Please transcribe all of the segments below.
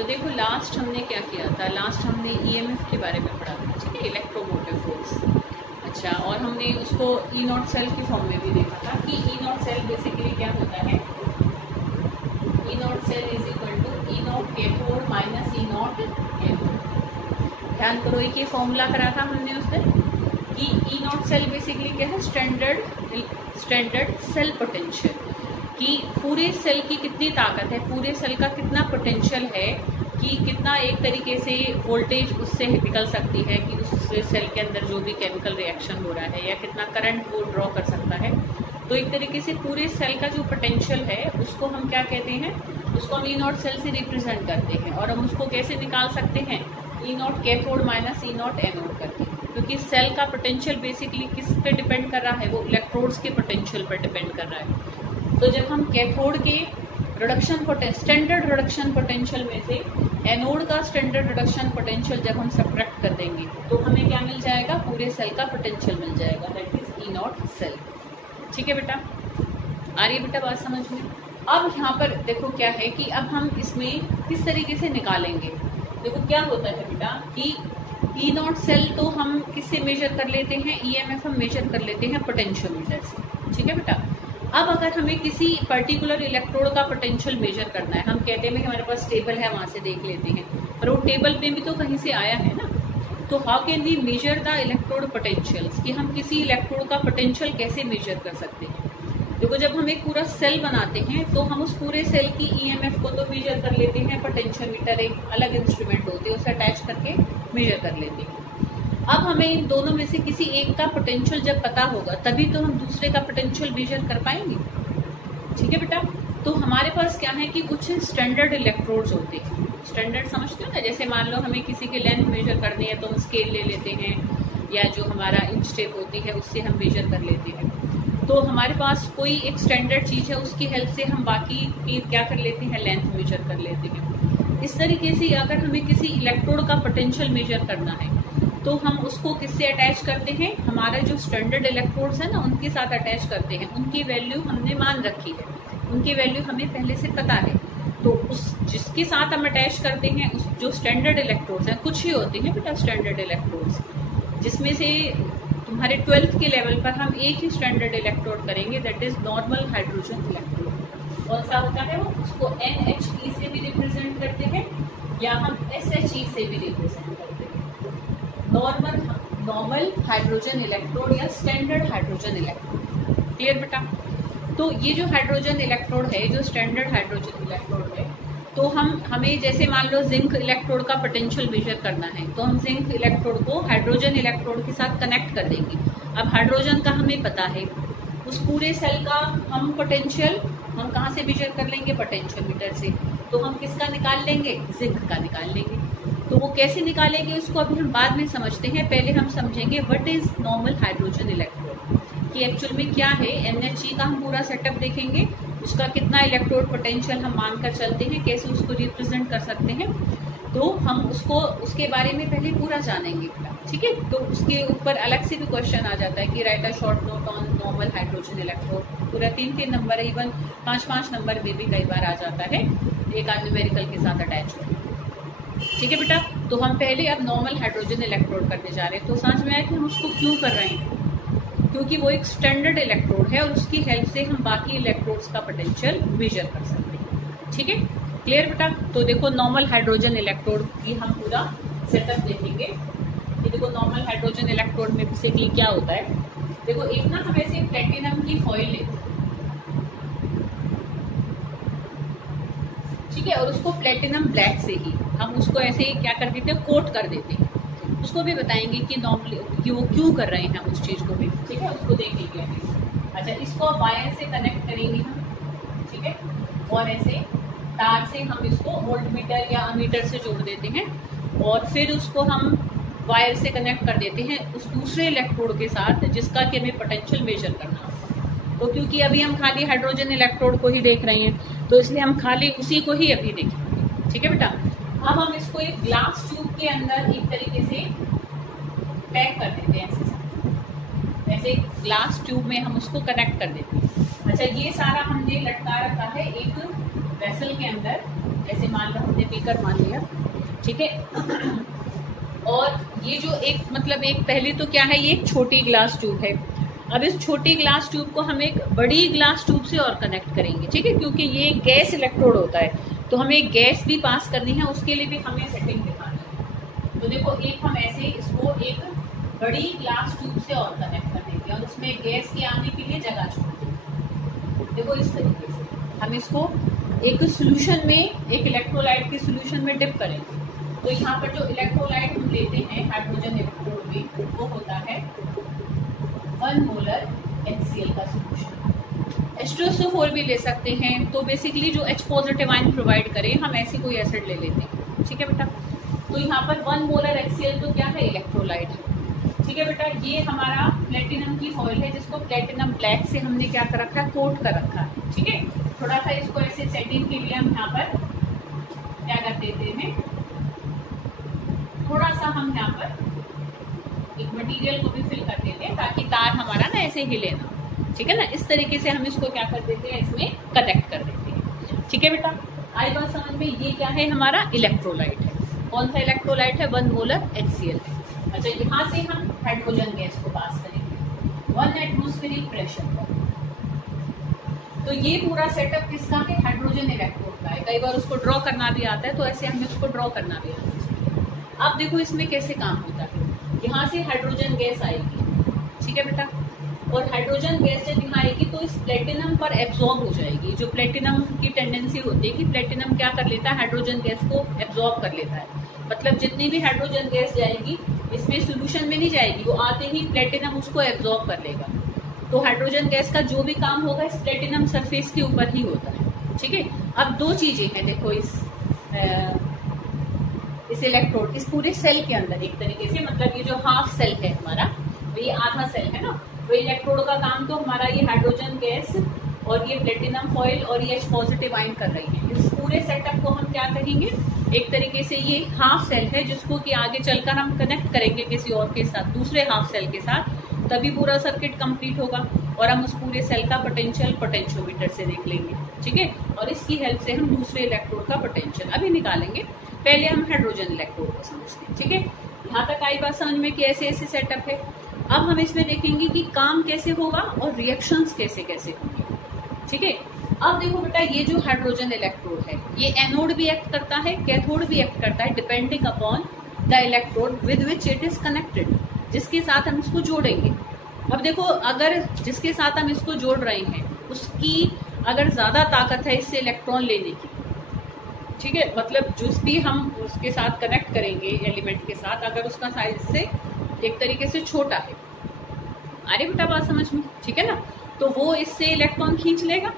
तो देखो लास्ट हमने क्या किया था, लास्ट हमने ईएमएफ के बारे में पढ़ा था, ठीक है, इलेक्ट्रोमोटिव फोर्स। अच्छा, और हमने उसको ई नॉट सेल की फॉर्म में भी देखा था कि ई नॉट सेल बेसिकली क्या होता है, E naught cell is equal to E naught cathode minus E naught anode. ध्यान करो, एक ये फॉर्मूला करा था हमने उससे कि ई नॉट सेल बेसिकली क्या है, स्टैंडर्ड सेल पोटेंशियल, कि पूरे सेल की कितनी ताकत है, पूरे सेल का कितना पोटेंशियल है, कि कितना एक तरीके से वोल्टेज उससे निकल सकती है, कि उस सेल के अंदर जो भी केमिकल रिएक्शन हो रहा है या कितना करंट वो ड्रॉ कर सकता है। तो एक तरीके से पूरे सेल का जो पोटेंशियल है उसको हम क्या कहते हैं, उसको हम ई नॉट सेल से रिप्रेजेंट करते हैं। और हम उसको कैसे निकाल सकते हैं, E naught cathode minus E naught anode करके, क्योंकि सेल का पोटेंशियल बेसिकली किस पे डिपेंड कर रहा है, वो इलेक्ट्रोड्स के पोटेंशियल पर डिपेंड कर रहा है। तो जब हम कैथोड के स्टैंडर्ड रिडक्शन पोटेंशियल में से एनोड का स्टैंडर्ड रिडक्शन पोटेंशियल जब हम सब्ट्रैक्ट कर देंगे तो हमें क्या मिल जाएगा, पूरे सेल का पोटेंशियल मिल जाएगा, that is E naught cell. ठीक है बेटा, आ रही है बेटा बात समझ में। अब यहाँ पर देखो क्या है कि अब हम इसमें किस तरीके से निकालेंगे। देखो क्या होता है बेटा कि ई नॉट सेल तो हम किससे मेजर कर लेते हैं, ईएमएफ हम मेजर कर लेते हैं पोटेंशियोमीटर से। ठीक है बेटा, अब अगर हमें किसी पर्टिकुलर इलेक्ट्रोड का पोटेंशियल मेजर करना है, हम कहते हैं हमारे पास टेबल है, वहां से देख लेते हैं, पर वो टेबल पे भी तो कहीं से आया है ना। तो how can we measure the electrode potentials, कि हम किसी इलेक्ट्रोड का पोटेंशियल कैसे मेजर कर सकते हैं। देखो जब हम एक पूरा सेल बनाते हैं तो हम उस पूरे सेल की ईएमएफ को तो मेजर कर लेते हैं, पोटेंशियोमीटर एक अलग इंस्ट्रूमेंट होते हैं, उसे अटैच करके मेजर कर लेते हैं। अब हमें इन दोनों में से किसी एक का पोटेंशियल जब पता होगा तभी तो हम दूसरे का पोटेंशियल मेजर कर पाएंगे। ठीक है बेटा, तो हमारे पास क्या है कि कुछ स्टैंडर्ड इलेक्ट्रोड्स होते हैं, स्टैंडर्ड समझते हो ना, जैसे मान लो हमें किसी की लेंथ मेजर करनी है तो हम स्केल ले लेते हैं, या जो हमारा इंच टेप होती है उससे हम मेजर कर लेते हैं। तो हमारे पास कोई एक स्टैंडर्ड चीज है, उसकी हेल्प से हम बाकी की क्या कर लेते हैं, लेंथ मेजर कर लेते हैं। इस तरीके से अगर हमें किसी इलेक्ट्रोड का पोटेंशियल मेजर करना है तो हम उसको किससे अटैच करते हैं, हमारा जो स्टैंडर्ड इलेक्ट्रोड्स है ना उनके साथ अटैच करते हैं। उनकी वैल्यू हमने मान रखी है, उनकी वैल्यू हमें पहले से पता है, तो उस जिसके साथ हम अटैच करते हैं उस जो स्टैंडर्ड इलेक्ट्रोड्स हैं, कुछ ही होते हैं बेटा स्टैंडर्ड इलेक्ट्रोड्स, जिसमें से तुम्हारे 12th के लेवल पर हम एक ही स्टैंडर्ड इलेक्ट्रोड करेंगे, that is normal hydrogen electrode. कौन सा होता है वो, उसको NHE से भी रिप्रेजेंट करते हैं या हम SHE से भी रिप्रेजेंट करते हैं, नॉर्मल हाइड्रोजन इलेक्ट्रोड या स्टैंडर्ड हाइड्रोजन इलेक्ट्रोड। क्लियर बेटा, तो ये जो हाइड्रोजन इलेक्ट्रोड है, जो स्टैंडर्ड हाइड्रोजन इलेक्ट्रोड है, तो हमें जैसे मान लो जिंक इलेक्ट्रोड का पोटेंशियल मेजर करना है तो हम जिंक इलेक्ट्रोड को हाइड्रोजन इलेक्ट्रोड के साथ कनेक्ट कर देंगे। अब हाइड्रोजन का हमें पता है, उस पूरे सेल का हम पोटेंशियल हम कहाँ से मेजर कर लेंगे, पोटेंशियोमीटर से। तो हम किसका निकाल लेंगे, जिंक का निकाल लेंगे। तो वो कैसे निकालेंगे उसको अभी हम बाद में समझते हैं, पहले हम समझेंगे what is normal hydrogen electrode, कि एक्चुअल में क्या है। NHE का हम पूरा सेटअप देखेंगे, उसका कितना इलेक्ट्रोड पोटेंशियल हम मानकर चलते हैं, कैसे उसको रिप्रेजेंट कर सकते हैं, तो हम उसको उसके बारे में पहले पूरा जानेंगे। ठीक है, तो उसके ऊपर अलग से भी क्वेश्चन आ जाता है कि right a short note on normal hydrogen electrode, पूरा 3-3 नंबर, इवन 5-5 नंबर में भी कई बार आ जाता है, एक आध न्यूमेरिकल के साथ अटैच हो। ठीक है बेटा, तो हम पहले अब नॉर्मल हाइड्रोजन इलेक्ट्रोड करने जा रहे हैं। तो समझ में आया कि हम उसको क्यों कर रहे हैं, क्योंकि वो एक स्टैंडर्ड इलेक्ट्रोड है और उसकी हेल्प से हम बाकी इलेक्ट्रोड्स का पोटेंशियल मेजर कर सकते हैं। ठीक है, क्लियर बेटा। तो देखो नॉर्मल हाइड्रोजन इलेक्ट्रोड की हम पूरा सेटअप देखेंगे। ये देखो नॉर्मल हाइड्रोजन इलेक्ट्रोड में बेसिकली क्या होता है, देखो एक ना हम ऐसे प्लेटिनम की फॉइल लेते हैं, ठीक है, और उसको प्लेटिनम ब्लैक से ही हम उसको ऐसे ही क्या कर देते हैं, कोट कर देते हैं। उसको भी बताएंगे कि नॉर्मली कि वो क्यों कर रहे हैं उस चीज को भी, ठीक है, उसको देखेंगे। अच्छा, इसको वायर से कनेक्ट करेंगे हम, ठीक है, और ऐसे तार से हम इसको वोल्टमीटर या अमीटर से जोड़ देते हैं और फिर उसको हम वायर से कनेक्ट कर देते हैं उस दूसरे इलेक्ट्रोड के साथ जिसका कि हमें पोटेंशियल मेजर करना होगा। तो क्योंकि अभी हम खाली हाइड्रोजन इलेक्ट्रोड को ही देख रहे हैं तो इसलिए हम खाली उसी को ही अभी देखेंगे। ठीक है बेटा, अब हम इसको एक ग्लास ट्यूब के अंदर एक तरीके से पैक कर देते हैं, ऐसे ग्लास ट्यूब में हम उसको कनेक्ट कर देते हैं। अच्छा, ये सारा हमने लटका रखा है एक वेसल के अंदर ऐसे मान लो हमने बीकर मान लिया, ठीक है। और ये जो एक मतलब एक पहले तो क्या है, ये एक छोटी ग्लास ट्यूब है। अब इस छोटी ग्लास ट्यूब को हम एक बड़ी ग्लास ट्यूब से और कनेक्ट करेंगे, ठीक है, क्योंकि ये गैस इलेक्ट्रोड होता है, तो हमें गैस भी पास करनी है, उसके लिए भी हमें सेटिंग दिखानी है। तो देखो एक हम ऐसे इसको एक बड़ी ग्लास ट्यूब से और कनेक्ट कर देंगे और उसमें गैस के आने के लिए जगह छोड़ देंगे। देखो इस तरीके से हम इसको एक सोल्यूशन में, एक इलेक्ट्रोलाइट के सोल्यूशन में डिप करेंगे। तो यहाँ पर जो इलेक्ट्रोलाइट हम लेते हैं हाइड्रोजन इलेक्ट्रोड में, वो होता है 1 मोलर HCl का सोल्यूशन। H2SO4 भी ले सकते हैं, तो बेसिकली जो H पॉजिटिव आयन प्रोवाइड करे, हम ऐसी कोई एसिड ले लेते हैं, ठीक है बेटा। तो यहाँ पर 1 मोलर HCl तो क्या है, इलेक्ट्रोलाइट है, ठीक है बेटा। ये हमारा प्लेटिनम की फॉइल है, जिसको प्लेटिनम ब्लैक से हमने क्या कर रखा है, कोट कर रखा है, ठीक है। थोड़ा सा इसको ऐसे सेटिंग के लिए हम यहाँ पर क्या कर देते हैं, थोड़ा सा हम यहाँ पर एक मटेरियल को भी फिल कर देते हैं, ताकि तार हमारा ना ऐसे हिले ना, ठीक है ना। इस तरीके से हम इसको क्या कर देते हैं, इसमें कनेक्ट कर देते हैं, ठीक है बेटा। आई बात समझ में। ये क्या है, हमारा इलेक्ट्रोलाइट है। कौन सा इलेक्ट्रोलाइट है, 1 मोलर HCl है। अच्छा, यहाँ से हम हाइड्रोजन गैस को पास करेंगे 1 एटमॉस्फेरिक प्रेशर पर। तो ये पूरा सेटअप किसका है, हाइड्रोजन इलेक्ट्रोड का है। कई बार उसको ड्रॉ करना भी आता है, तो ऐसे हमें उसको ड्रॉ करना भी आता है। अब देखो इसमें कैसे काम होता है, यहाँ से हाइड्रोजन गैस आएगी, ठीक है बेटा। और हाइड्रोजन गैस जब यहाँ आएगी तो इस प्लेटिनम पर एब्जॉर्ब हो जाएगी। जो प्लेटिनम की टेंडेंसी होती है कि प्लेटिनम क्या कर लेता है, हाइड्रोजन गैस को एब्जॉर्ब कर लेता है। मतलब जितनी भी हाइड्रोजन गैस जाएगी इसमें सोल्यूशन में नहीं जाएगी, वो आते ही प्लेटिनम उसको एब्जॉर्ब कर लेगा। तो हाइड्रोजन गैस का जो भी काम होगा इस प्लेटिनम सरफेस के ऊपर ही होता है, ठीक है। अब दो चीजें हैं देखो इस इलेक्ट्रोड, इस पूरे सेल के अंदर एक तरीके से, मतलब ये जो हाफ सेल है हमारा, ये आधा सेल है ना, तो इलेक्ट्रोड का काम तो हमारा ये हाइड्रोजन गैस और ये प्लेटिनम फॉइल और ये H पॉजिटिव आयन कर रही है। इस पूरे सेटअप को हम क्या कहेंगे, एक तरीके से ये हाफ सेल है, जिसको कि आगे चलकर हम कनेक्ट करेंगे किसी और के साथ, दूसरे हाफ सेल के साथ, तभी पूरा सर्किट कंप्लीट होगा। और हम उस पूरे सेल का पोटेंशियल पोटेंशियोमीटर से देख लेंगे, ठीक है। और इसकी हेल्प से हम दूसरे इलेक्ट्रोड का पोटेंशियल अभी निकालेंगे। पहले हम हाइड्रोजन इलेक्ट्रोड को समझते हैं, ठीक है। यहाँ तक आई बात समझ में कि ऐसे ऐसे सेटअप है। अब हम इसमें देखेंगे कि काम कैसे होगा और रिएक्शंस कैसे कैसे होंगे, ठीक है। अब देखो बेटा, ये जो हाइड्रोजन इलेक्ट्रोड है ये एनोड भी एक्ट करता है, कैथोड भी एक्ट करता है, depending upon the electrode with which it is connected, जिसके साथ हम इसको जोड़ेंगे। अब देखो, अगर जिसके साथ हम इसको जोड़ रहे हैं उसकी अगर ज्यादा ताकत है इससे इलेक्ट्रॉन लेने की, ठीक है, मतलब जिस भी हम उसके साथ कनेक्ट करेंगे एलिमेंट के साथ, अगर उसका साइज से एक तरीके से छोटा है, अरे बेटा बात समझ में, ठीक है ना, तो वो इससे इलेक्ट्रॉन खींच लेगा।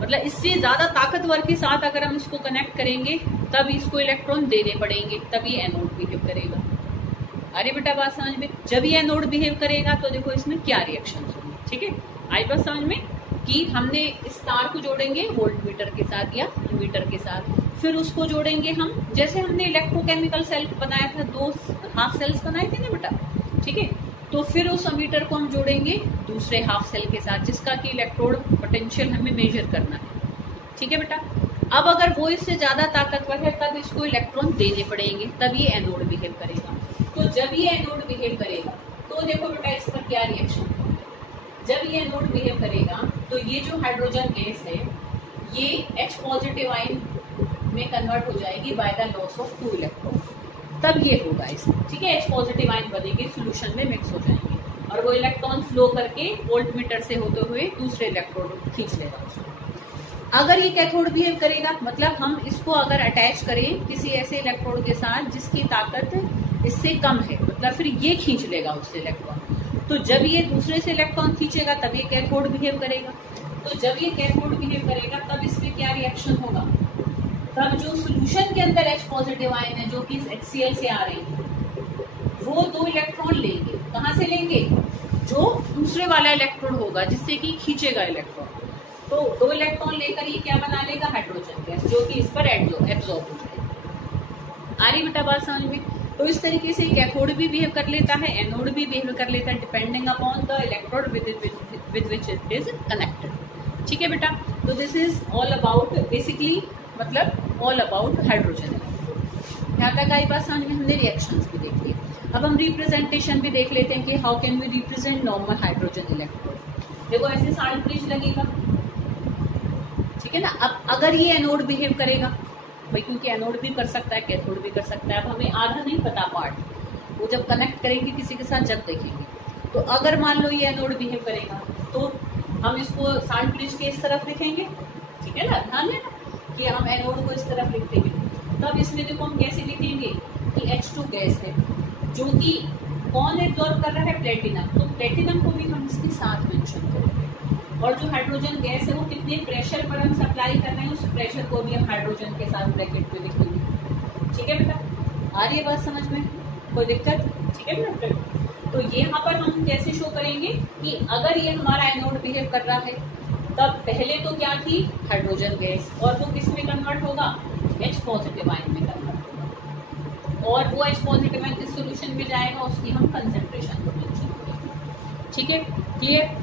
मतलब इससे ज्यादा ताकतवर के साथ अगर हम इसको कनेक्ट करेंगे तब इसको इलेक्ट्रॉन देने पड़ेंगे, तब ये एनोड बिहेव करेगा। अरे बेटा बात समझ में। जब ये एनोड बिहेव करेगा तो देखो इसमें क्या रिएक्शन होंगे, ठीक है। आई बात समझ में कि हमने इस तार को जोड़ेंगे वोल्ट मीटर के साथ या मीटर के साथ, फिर उसको जोड़ेंगे हम, जैसे हमने इलेक्ट्रोकेमिकल सेल बनाया था, 2 हाफ सेल्स बनाए थे ना बेटा, ठीक है। तो फिर उस अमीटर को हम जोड़ेंगे दूसरे हाफ सेल के साथ, जिसका कि इलेक्ट्रोड पोटेंशियल हमें मेजर करना है, ठीक है बेटा। अब अगर वो इससे ज्यादा ताकतवर है तब इसको इलेक्ट्रॉन देने पड़ेंगे, तब ये एनोड बिहेव करेगा। तो जब ये एनोड बिहेव करेगा तो देखो बेटा इस पर क्या रिएक्शन होगा। जब ये एनोड बिहेव करेगा तो ये जो हाइड्रोजन गैस है ये H पॉजिटिव आयन में कन्वर्ट हो जाएगी by the loss of 2 electron, तब ये होगा इसमें, ठीक है। H पॉजिटिव आयन बनेंगे, सोल्यूशन में मिक्स हो जाएंगे और वो इलेक्ट्रॉन फ्लो करके वोल्ट मीटर से होते हुए दूसरे इलेक्ट्रोड खींच लेगा उसको। अगर ये कैथोड बिहेव करेगा, मतलब हम इसको अगर अटैच करें किसी ऐसे इलेक्ट्रोड के साथ जिसकी ताकत इससे कम है, मतलब फिर ये खींच लेगा उससे इलेक्ट्रॉन। तो जब ये दूसरे से इलेक्ट्रॉन खींचेगा तब ये कैथोड बिहेव करेगा। तो जब ये कैथोड बिहेव करेगा तब इसमें क्या रिएक्शन होगा, तब जो सोल्यूशन के अंदर H पॉजिटिव आयन है जो कि इस HCl से आ रही है, वो 2 इलेक्ट्रॉन लेंगे। कहाँ से लेंगे, जो दूसरे वाला इलेक्ट्रोड होगा जिससे कि खींचेगा इलेक्ट्रॉन, तो 2 इलेक्ट्रॉन लेकर ये क्या बना लेगा, हाइड्रोजन गैस, जो कि इस पर एब्जॉर्ब हो जाएगी। आ रही बेटा बात समझ में। तो इस तरीके से कैथोड भी बिहेव कर लेता है, एनोड भी बिहेव कर लेता है, depending upon the electrode with which it is connected, ठीक है बेटा। तो this is all about basically मतलब ऑल अबाउट हाइड्रोजन इलेक्ट्रोड। यहाँ तक आई बात समझ में, हमने रिएक्शंस भी देख ली। अब हम रिप्रेजेंटेशन भी देख लेते हैं कि how can we represent normal hydrogen electrode. देखो ऐसे साल्ट ब्रिज लगेगा, ठीक है ना। अब अगर ये एनोड बिहेव करेगा भाई, क्योंकि एनोड भी कर सकता है कैथोड भी कर सकता है, अब हमें आधा नहीं पता पार्ट, वो जब कनेक्ट करेंगे किसी के साथ जब देखेंगे। तो अगर मान लो ये एनोड बिहेव करेगा तो हम इसको साल्ट ब्रिज के इस तरफ लिखेंगे, ठीक है ना, ध्यान देना कि हम एनोड को इस तरफ लिखते हैं। तब इसमें देखो हम कैसे लिखेंगे कि H2 गैस है जो कि कौन एब्जॉर्ब कर रहा है, प्लेटिनम, तो प्लेटिनम को भी हम इसके साथ मेंशन करेंगे। और जो हाइड्रोजन गैस है वो कितने प्रेशर पर हम सप्लाई कर रहे हैं, उस प्रेशर को भी हम हाइड्रोजन के साथ ब्रैकेट में लिखेंगे। ठीक है बेटा, आ रही है बात समझ में, कोई दिक्कत? ठीक है बेटा। तो यहाँ पर हम कैसे शो करेंगे कि अगर ये हमारा एनोड बिहेव कर रहा है तब पहले तो क्या थी हाइड्रोजन गैस, और वो किस में कन्वर्ट होगा, H पॉजिटिव आयन में कन्वर्ट होगा, और वो H पॉजिटिव आयन इस सोल्यूशन में जाएगा, उसकी हम कंसेंट्रेशन को मेंशन करेंगे। ठीक है, क्लियर?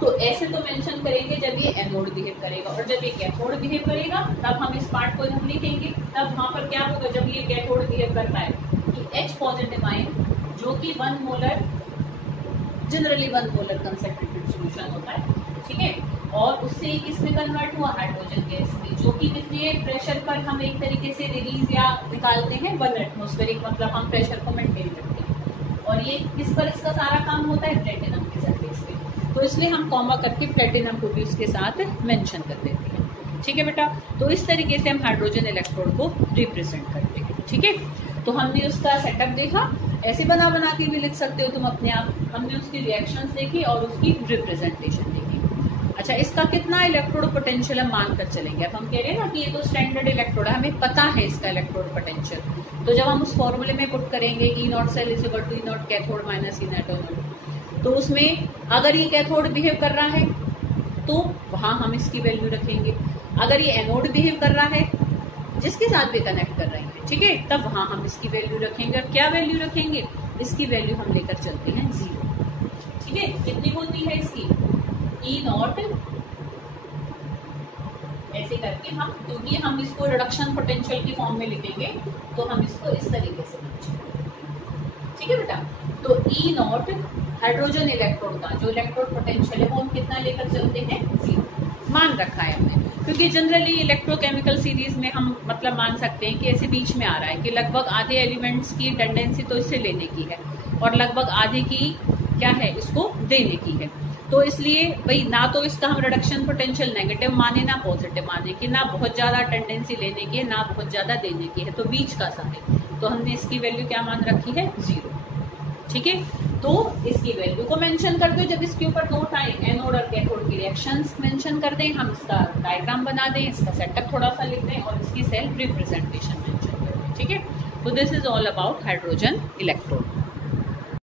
तो ऐसे तो मेंशन करेंगे जब ये एनोड बिहेव करेगा, और जब ये कैथोड बिहेव करेगा तब हम इस पार्ट को हम लिखेंगे। तब वहां पर क्या होगा, जब ये कैथोड बिहेव करता है कि H पॉजिटिव आयन जो कि 1 molar, generally 1 molar concentrated solution होता है, ठीक है, और उससे किसमें कन्वर्ट हुआ, हाइड्रोजन गैस में, जो कि कितने प्रेशर पर हम एक तरीके से रिलीज या निकालते हैं, 1 एटमॉस्फेरिक, मतलब हम प्रेशर को मेंटेन करते हैं। और ये किस पर इसका सारा काम होता है, प्लेटिनम के सरफेस पे, तो इसलिए हम कॉमा करके प्लेटिनम को भी उसके साथ मेंशन कर देते हैं। ठीक है बेटा, तो इस तरीके से हम हाइड्रोजन इलेक्ट्रोड को रिप्रेजेंट करते हैं। ठीक है, तो हमने उसका सेटअप देखा, ऐसे बना बना के भी लिख सकते हो तुम अपने आप। हमने उसकी रिएक्शंस देखी और उसकी रिप्रेजेंटेशन देखी। अच्छा, इसका कितना इलेक्ट्रोड पोटेंशियल हम मानकर चलेंगे। अब हम कह रहे हैं ना कि ये तो स्टैंडर्ड इलेक्ट्रोड है, हमें पता है इसका इलेक्ट्रोड पोटेंशियल, तो जब हम उस फॉर्मूले में पुट करेंगे E0 cell is equal to E0 cathode minus E net over, तो उसमें अगर ये कैथोड बिहेव कर रहा है तो वहां हम इसकी वैल्यू रखेंगे। अगर ये एनोड बिहेव कर रहा है जिसके साथ भी कनेक्ट कर रहे हैं, ठीक है, तब वहां हम इसकी वैल्यू रखेंगे। और क्या वैल्यू रखेंगे, इसकी वैल्यू हम लेकर चलते हैं 0। ठीक है, कितनी होती है इसकी, E0, ऐसे करके हम, क्योंकि हम इसको रिडक्शन पोटेंशियल की फॉर्म में लिखेंगे तो हम इसको इस तरीके से लिखेंगे। ठीक है बेटा, तो E0 हाइड्रोजन इलेक्ट्रोड का जो इलेक्ट्रोड पोटेंशियल है वो हम कितना लेकर चलते हैं, 0 मान रखा है हमने। क्योंकि जनरली इलेक्ट्रोकेमिकल सीरीज में हम मतलब मान सकते हैं कि ऐसे बीच में आ रहा है कि लगभग आधे एलिमेंट्स की टेंडेंसी तो इससे लेने की है और लगभग आधे की क्या है, इसको देने की है। तो इसलिए भाई ना तो इसका हम रिडक्शन पोटेंशियल नेगेटिव माने ना पॉजिटिव माने, कि ना बहुत ज्यादा टेंडेंसी लेने की है ना बहुत ज्यादा देने की है, तो बीच का सा है। तो हमने इसकी वैल्यू क्या मान रखी है, 0। ठीक है, तो इसकी वैल्यू को मेंशन कर दो। जब इसके ऊपर नोट आए एनोड और कैथोड की रिएक्शंस मेंशन कर दें, हम इसका डायग्राम बना दें, इसका सेटअप थोड़ा सा लिख दें और इसकी सेल्फ रिप्रेजेंटेशन मेंशन कर दें। ठीक है, तो this is all about hydrogen electrode.